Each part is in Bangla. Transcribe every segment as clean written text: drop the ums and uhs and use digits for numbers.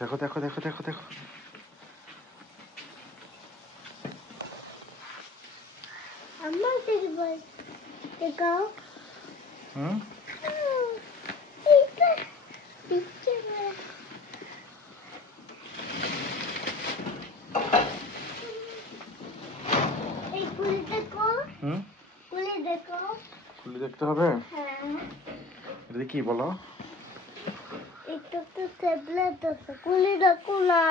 দেখো দেখো দেখো দেখো দেখো আমার দেখবো দেখো হুম এইটা পিচ্ছে এই কুলি দেখো হুম কুলি দেখো খুলে দেখতে হবে হ্যাঁ এটা কি বলো এটা তো ট্যাবলেট আছে কুলি দেখো না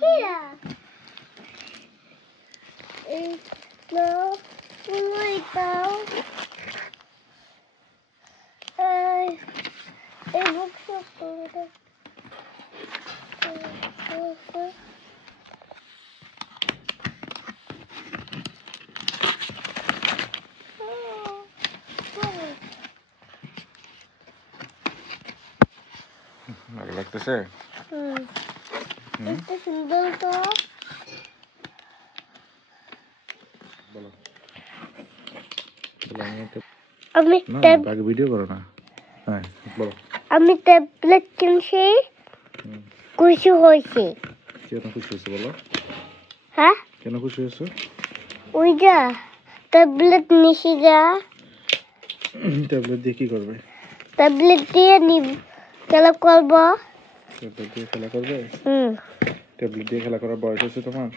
কি এই না কুলি দাও এই বুকটা কুলি দাও ভালো লাগতেছে এটা সুন্দর তো বলো বলো আমি না আগে ভিডিও করো না হ্যাঁ বলো আমি ট্যাবলেট কিনছি খুশি হয়েছে কেন খুশি হয়েছে বলো হ্যাঁ কেন খুশি হয়েছে ওই যা ট্যাবলেট নিছি যা ট্যাবলেট দিয়ে কি করবে ট্যাবলেট দিয়ে নিব খেলা করবো ট্যাবলেট দিয়ে খেলা করবে হুম ট্যাবলেট দিয়ে খেলা করার বয়স হয়েছে তোমার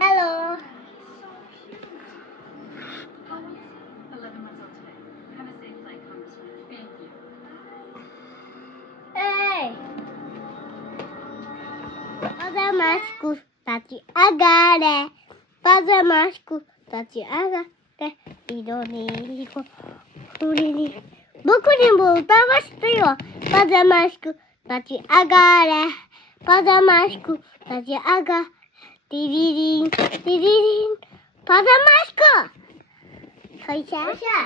Hello. Hey. Pazamasku tati agare. Pazamasku tati agare. Idoni ko urini. Boku ni mo utawashite yo. Pazamasku tati agare. Pazamasku tati agare. Diririn, diririn. Pazamasku. Koysha. Koysha.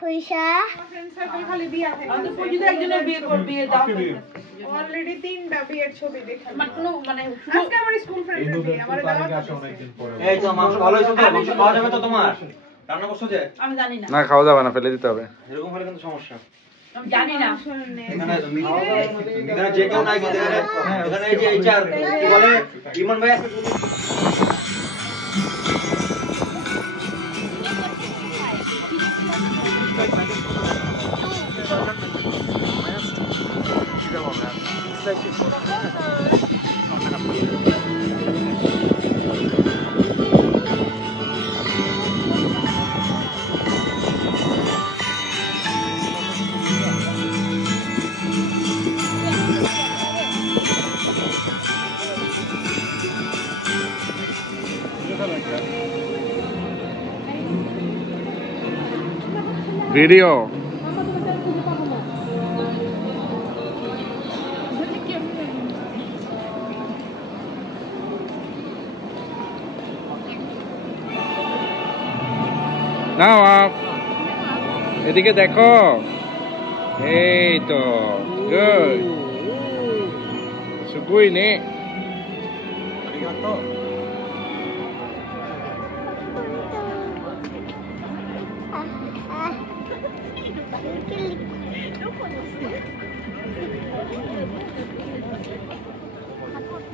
Koysha. Already 3টা বিয়ের ছবি দেখে মানে আজকে আমার স্কুল ফ্রেন্ড আছে আমার দাওয়াত আছে অনেকদিন পরে এই তো মাংস ভালো হইছে তো মাংস খাওয়া যাবে তো তোমার রান্না করছো যে আমি জানি না না খাওয়া যাবে না ফেলে দিতে হবে এরকম হলে কিন্তু সমস্যা আমি জানি না এখানে যে কেউ নাই এখানে এই যে এইচআর কি বলে ইমন ভাই ভিডিও নাও আপ এদিকে দেখো এই তো গুড সুগুই নে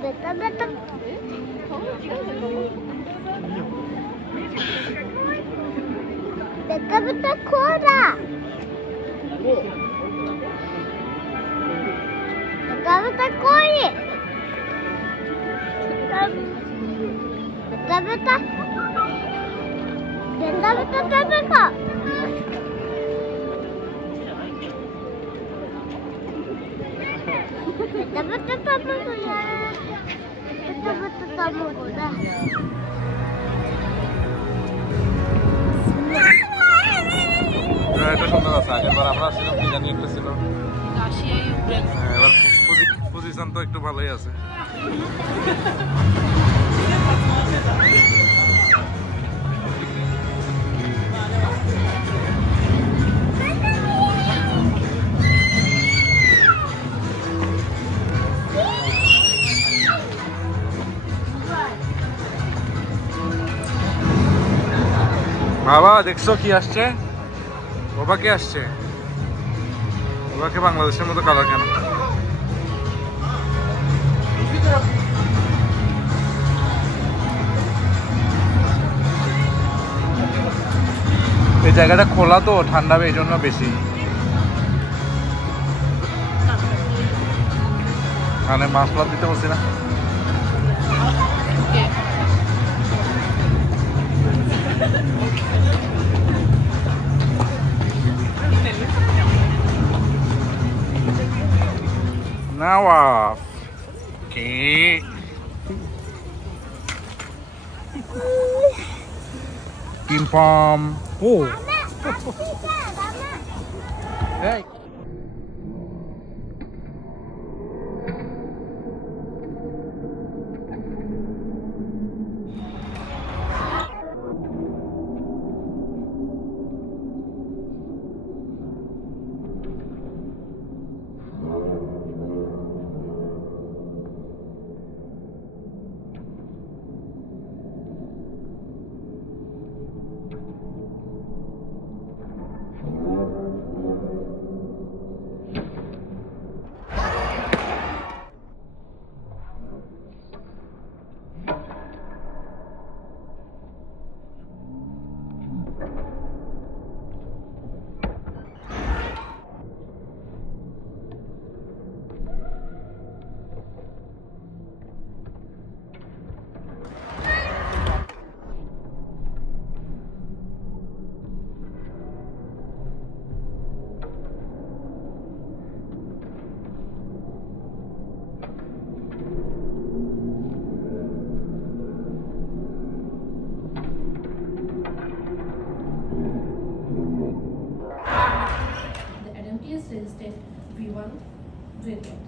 বেটা বেটা বেটা বেটা খোরা বেটা বেটা কই বেটা বেটা বেটা বেটা বেটা বেটা Dapat apa tu ya? Dapat tamu bola. এটা সুন্দর আছে আগেরবার আমরা ছিলাম কি জানি একটা ছিল এবার পজিশন তো একটু ভালোই আছে বাবা দেখছো কি আসছে বাবা কে আসছে বাবাকে বাংলাদেশের মতো কালার কেন এই জায়গাটা খোলা তো ঠান্ডা এই জন্য বেশি মানে মাছলা দিতে বলছি না Nawaf. Okay. Kim Pom. Oh. Hey. Resistant V1 variant.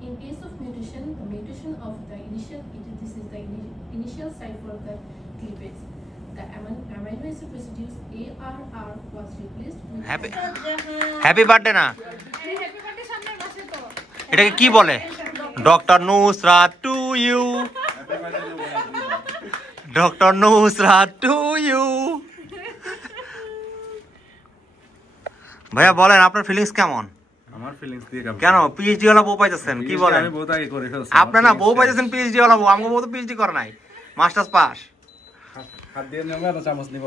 In case of mutation, the mutation of the this is the initial site for the cleavage. The amino acid residues ARR was replaced with happy birthday না এটাকে কি বলে doctor Nusrat to you doctor Nusrat to you ভাইয়া বলেন আপনার ফিলিংস কেমন আমার ফিলিংস দিয়ে কেন পিএইচডি ওয়ালা বউ পাইতেছেন কি বলেন আমি বহুত আগে করে ফেলছি আপনার না বউ পাইতেছেন পিএইচডি ওয়ালা বউ আমগো বউ তো পিএইচডি করে নাই মাস্টার্স পাস হাত দিয়ে নেব না চামচ নিব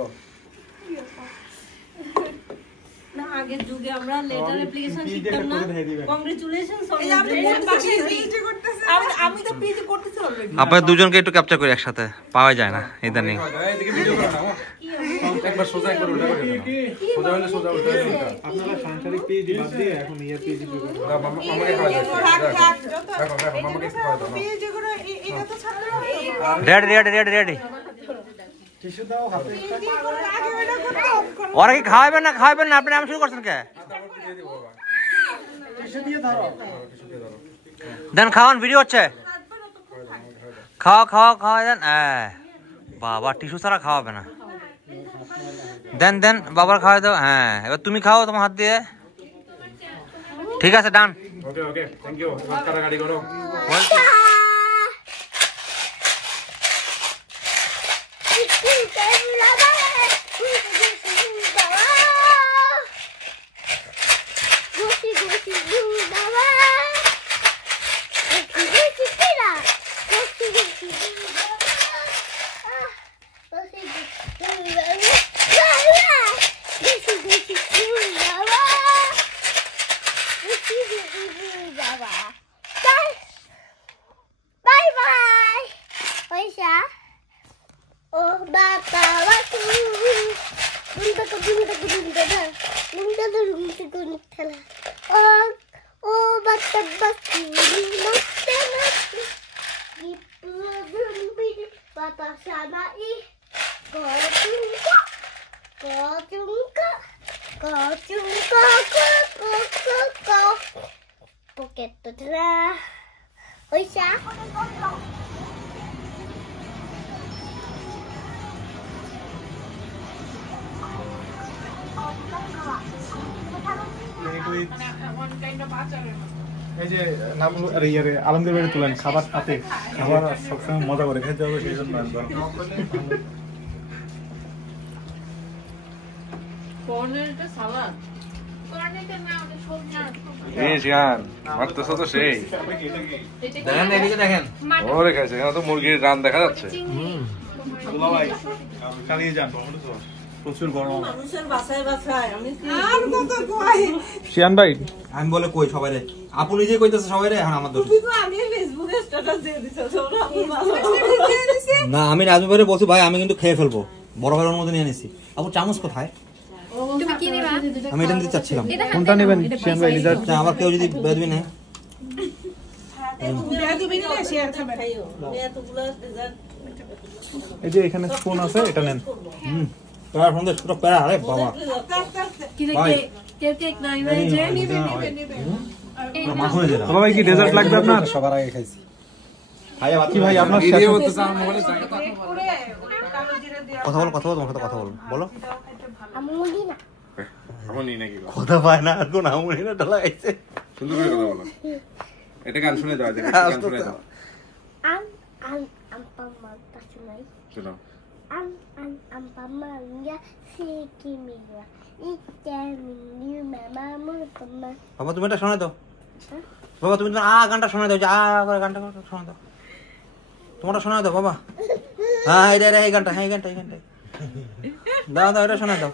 না আগের যুগে আমরা লেটার অ্যাপ্লিকেশন শিখতাম না কংগ্রাচুলেশনস আমি তো পিএইচডি করতেছি অলরেডি আপনাদের দুজনকে একটু ক্যাপচার করি একসাথে পাওয়া যায় না ইদানিং এইদিকে ভিডিও করো না একবার সোজা করে উল্টা করে দাও সোজা হলে সোজা উল্টা হলে উল্টা আপনারা সাংসারিক পিএইচডি বাদ দিয়ে এখন ইয়ার পিএইচডি করে দাও মামাকে খাওয়া দাও দেখো মামাকে খাওয়া দাও পিএইচডি করে এটা তো ছাত্র রেডি টিস্যু দাও হাতে ওরা কি খাওয়াবেন না আপনি নাম শুরু করছেন কে টিস্যু দিয়ে ধরো টিস্যু দিয়ে ধরো দেন খাওয়ান ভিডিও হচ্ছে খাওয়া দেন বাবা টিস্যু ছাড়া খাওয়াবে না দেন বাবার খাওয়া দাও হ্যাঁ এবার তুমি খাও তোমার হাত দিয়ে ঠিক আছে ডান ওকে থ্যাংক ইউ কারাগাড়ি করো Goosey, 포켓도 들어. 오이샤. এই যে নাম আলমদের বাড়ি তুলেন খাবার সাথে খাবার সবসময় মজা করে খেতে হবে সেই জন্য মুরগির রান দেখা যাচ্ছে। চালিয়ে যান, প্রচুর গরম। শিয়ান ভাই আমি বলে কই সবাই রে, আপু নিজে কইতেছে সবাই রে, এখন আমার দোষ না। আমি রাজু ভাইরে বলছি ভাই আমি কিন্তু খেয়ে ফেলবো, বড় ভাইয়ের মধ্যে নিয়ে নিছি। আপু চামচ কোথায়? তুমি কি নিবা? আমি এটা নিতে চাচ্ছিলাম। কোনটা নেবেন শিয়ান ভাই? আবার কেউ যদি বেদবি না এই যে এখানে স্পুন আছে, এটা নেন। প্যারা সন্দেশ পুরো প্যারা। আরে বাবা ভাই কি ডেজার্ট লাগবে আপনার? সবার আগে খাইছি কি ভাই আপনার কথা বলো, কথা বলো, তোমার সাথে কথা বলো, বলো। আমুলি না। কথা পায় না আর কোন আমুলি না ডলা গাইছে। সুন্দর করে কথা বলো। এটা গান শুনে দাও, গান শুনে দাও। পাম্মা তাছুনাই। শোনাও। পাম্মা ইয়া সিকিমিয়া। ইটামিনি মামা মুতমা। বাবা তুমি এটা শোনাই দাও। বাবা তুমি গানটা শোনাই দাও, করে গানটা শোনাই দাও। তোমারটা শোনাই দাও বাবা। হ্যাঁ এই গানটা, হ্যাঁ এই গানটা দাও দাও, এটা শোনাই দাও।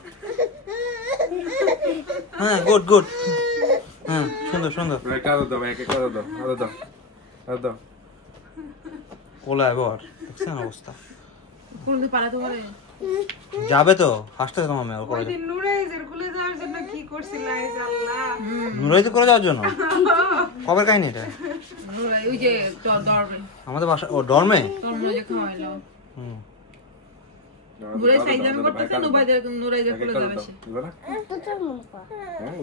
হ্যাঁ গুড গুড, হ্যাঁ সুন্দর সুন্দর। কোলায় বর দেখছেন অবস্থা। যাবে তো হাসতে তোমার মেয়ে করে নুরাইতে করে যাওয়ার জন্য। কবে কাহিনী এটা? আমাদের বাসা ও ডর্মে।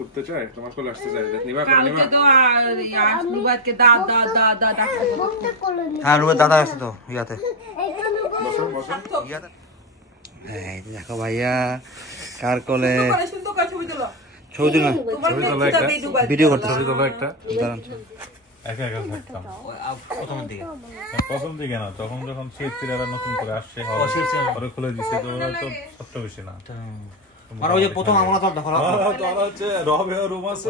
উঠতে চায় তোমার কোলে আসতে চায়। হ্যাঁ রুবের দাদা আছে তো ইয়াতে। দেখো ভাইয়া কার কোলে ছবি দিল, ভিডিও করতে একটা প্রথম দিকে না, তখন যখন সিএফসিরা নতুন করে আসছে পরে খুলে দিচ্ছে, তো ওরা তো ছোট্ট বেশি না। আর ওই যে প্রথম আমরা তো দেখো হচ্ছে রবেও রুম আছে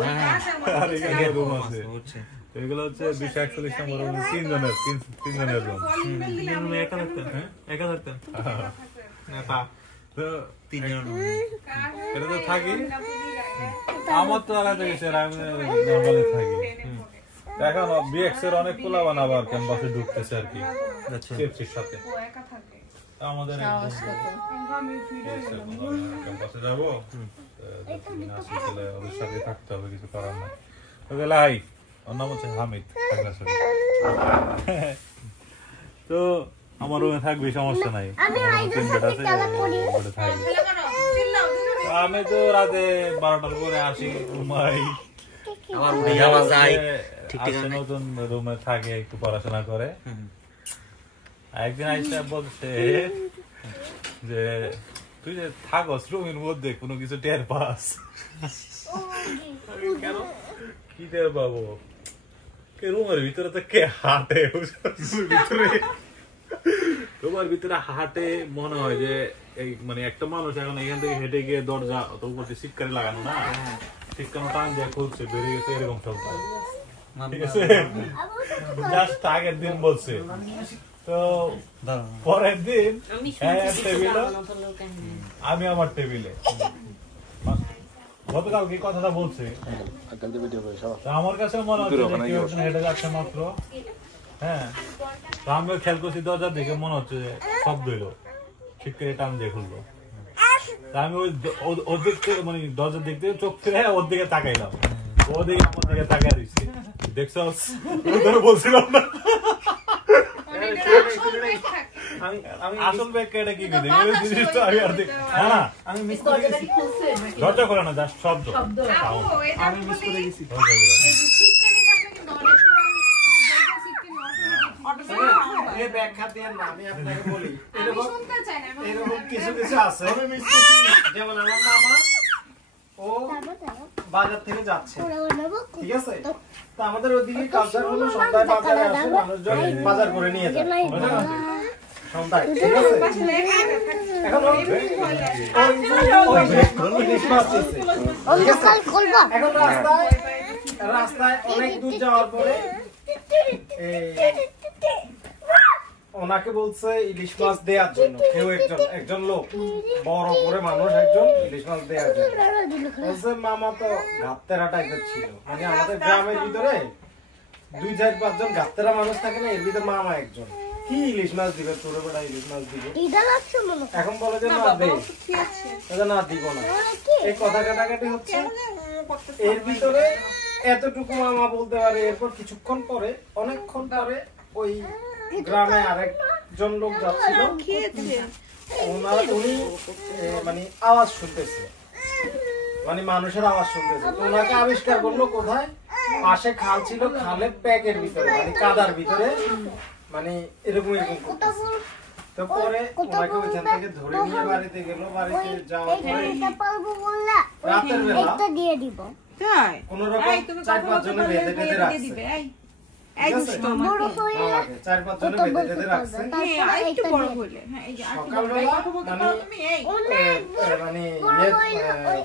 আর এখানে রুম আছে। এগুলো হচ্ছে 241 নম্বর রুম, তিনজনের রুম। একা থাকতেন তো তিনজন এটাতে থাকি। আমার তো আলাদা গেছে, আমি নর্মালি থাকি। এখন বিএক্স এর অনেক পোলাবান আবার ক্যাম্পাসে ঢুকতেছে আর কি, সিএফসির সাথে। আমাদের ক্যাম্পাসে যাবো, ওদের সাথে থাকতে হবে, কিছু করার নাই। হাই ওর নাম হচ্ছে হামিদ। তো আমার রুমে থাকবি, সমস্যা নাই। আমি তো রাতে 12টার পরে আসি, ঘুমাই, নতুন রুমে থাকে, একটু পড়াশোনা করে। একদিন আইসা বলছে যে তুই যে থাকস রুমের মধ্যে কোনো কিছু টের পাস? কেন কি টের পাবো? রুমের ভিতরে তো কে হাঁটে, রুমের ভিতরে হাঁটে, মনে হয় যে এই মানে একটা মানুষ এখন এখান থেকে হেঁটে গিয়ে দরজা অত উপরে সিটকারি লাগানো না, সিটকানো টান দিয়ে খুলছে, বেরিয়ে গেছে, এরকম সব। ঠিক আছে, জাস্ট আগের দিন বলছে। তো পরের দিন আমি আমার টেবিলে গতকালকে কথাটা বলছে, আমার কাছে মনে হচ্ছে হেঁটে যাচ্ছে মাত্র। হ্যাঁ, তো আমিও খেয়াল করছি দরজার দিকে, মনে হচ্ছে যে শব্দ এলো, ঠিক করে টান দিয়ে খুললো। আমি ওর দিক থেকে মানে দরজার দিক থেকে চোখ ফিরে ওর দিকে তাকাইলাম, ও দিকে আমার দিকে তাকাই দিচ্ছে। দেখছো বলছিলাম না, আসল ব্যাখ্যাটা কি করে এই জিনিসটা আমি আর দেখ না আমি মিস করে গেছি দরজা খোলা না জাস্ট শব্দ আমি মিস করে গেছি এই ব্যাখ্যা দেন না আমি আপনাকে বলি এরকম কিছু কিছু আছে যেমন আমার মামা ও বাজার থেকে যাচ্ছে ঠিক আছে তো আমাদের ওদিকে কালচার হলো সন্ধ্যায় বাজারে আসে মানুষজন বাজার করে নিয়ে যায় সন্ধ্যায় ঠিক আছে এখন এখন রাস্তায় অনেক দূর যাওয়ার পরে ওনাকে বলছে ইলিশ মাছ দেওয়ার জন্য কেউ একজন লোক বড় করে মানুষ একজন ইলিশ মাছ দেওয়ার জন্য বলছে মামা তো ঘাটতেরা টাইপের ছিল মানে আমাদের গ্রামের ভিতরে 2-4-5 জন ঘাটতেরা মানুষ থাকে না এর ভিতরে মামা একজন কি ইলিশ মাছ দিবে ছোট বড় ইলিশ মাছ দিবে এখন বলে যে না দে না দিব না এই কথা কাটাকাটি হচ্ছে এর ভিতরে এতটুকু মামা বলতে পারে এরপর কিছুক্ষণ পরে অনেকক্ষণ পরে ওই গ্রামে আরেকজন লোক যাচ্ছিল উনি মানে আওয়াজ শুনতেছে মানে মানুষের আওয়াজ শুনতেছে ওনাকে আবিষ্কার করলো কোথায় পাশে খাল ছিল খালের প্যাকের ভিতরে মানে কাদার ভিতরে মানে এরকম করতেছে তো পরে ওনাকে ওইখান থেকে ধরে নিয়ে বাড়িতে গেল বাড়িতে যাওয়ার পরে রাতের বেলা কোন রকম 4-5 জনে বেঁধে বেঁধে রাখছে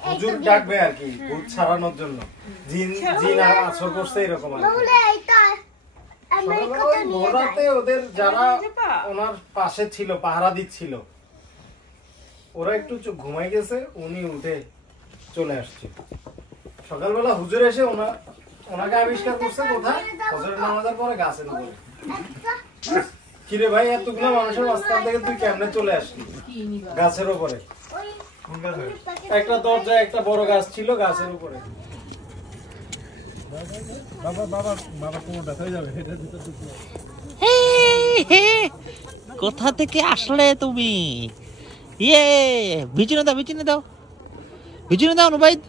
হুজুর ডাকবে আর কি ভূত ছাড়ানোর জন্য জিন আসর করছে এরকম ভোররাতে ওদের যারা ওনার পাশে ছিল পাহারা দিচ্ছিল ওরা একটু ঘুমাই গেছে উনি উঠে চলে আসছে সকালবেলা হুজুর এসে ওনাকে আবিষ্কার করছে কোথায় ফজরের নামাজের পরে গাছের উপরে কিরে ভাই এতগুলো মানুষের রাস্তা থেকে তুই কেমনে চলে আসলি গাছের উপরে একটা দরজা একটা বড় গাছ ছিল গাছের উপরে কোথা থেকে আসলে তুমি ইয়ে ভিজিনে দাও নুবাইদ